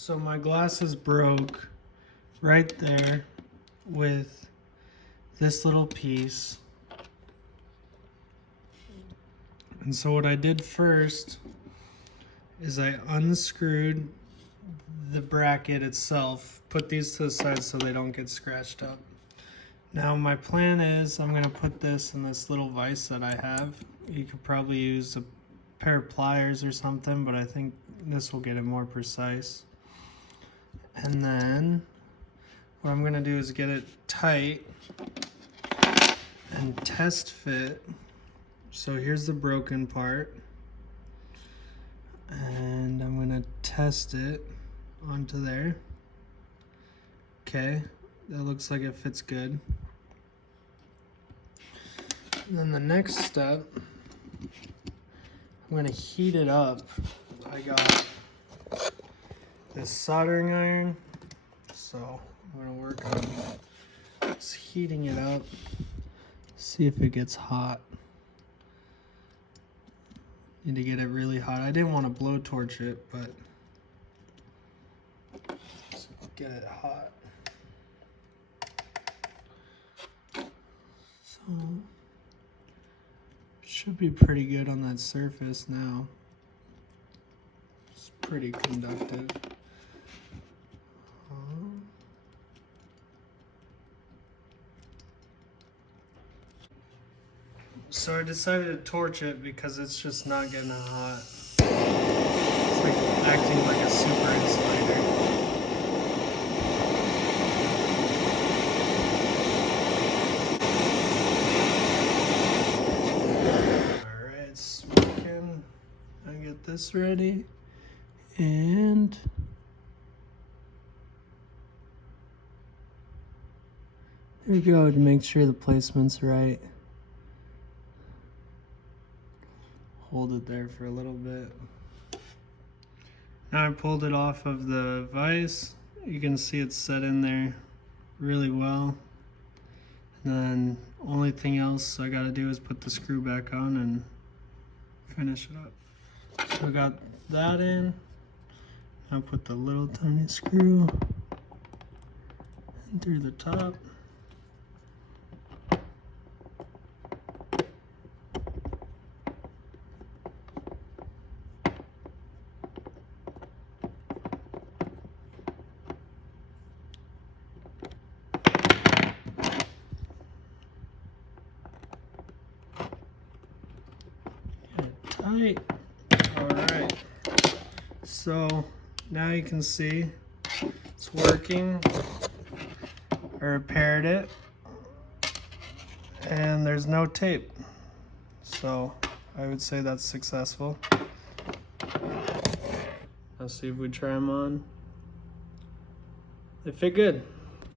So my glasses broke right there with this little piece. And so what I did first is I unscrewed the bracket itself, put these to the side so they don't get scratched up. Now my plan is I'm gonna put this in this little vise that I have. You could probably use a pair of pliers or something, but I think this will get it more precise. And then what I'm gonna do is get it tight and test fit. So here's the broken part. And I'm gonna test it onto there. Okay, that looks like it fits good. And then the next step, I'm gonna heat it up. I got this soldering iron, so I'm gonna work on just heating it up, see if it gets hot. Need to get it really hot. I didn't want to blowtorch it, but just get it hot. So should be pretty good on that surface now. It's pretty conductive. So I decided to torch it because it's just not getting hot. It's like acting like a super insulator. Alright, it's smoking. I get this ready. And there we go, to make sure the placement's right. Hold it there for a little bit. Now I pulled it off of the vise. You can see it's set in there really well. And then only thing else I gotta do is put the screw back on and finish it up. So I got that in. Now put the little tiny screw in through the top. Tight. All right. So now you can see it's working. I repaired it, and there's no tape. So I would say that's successful. Let's see if we try them on. They fit good.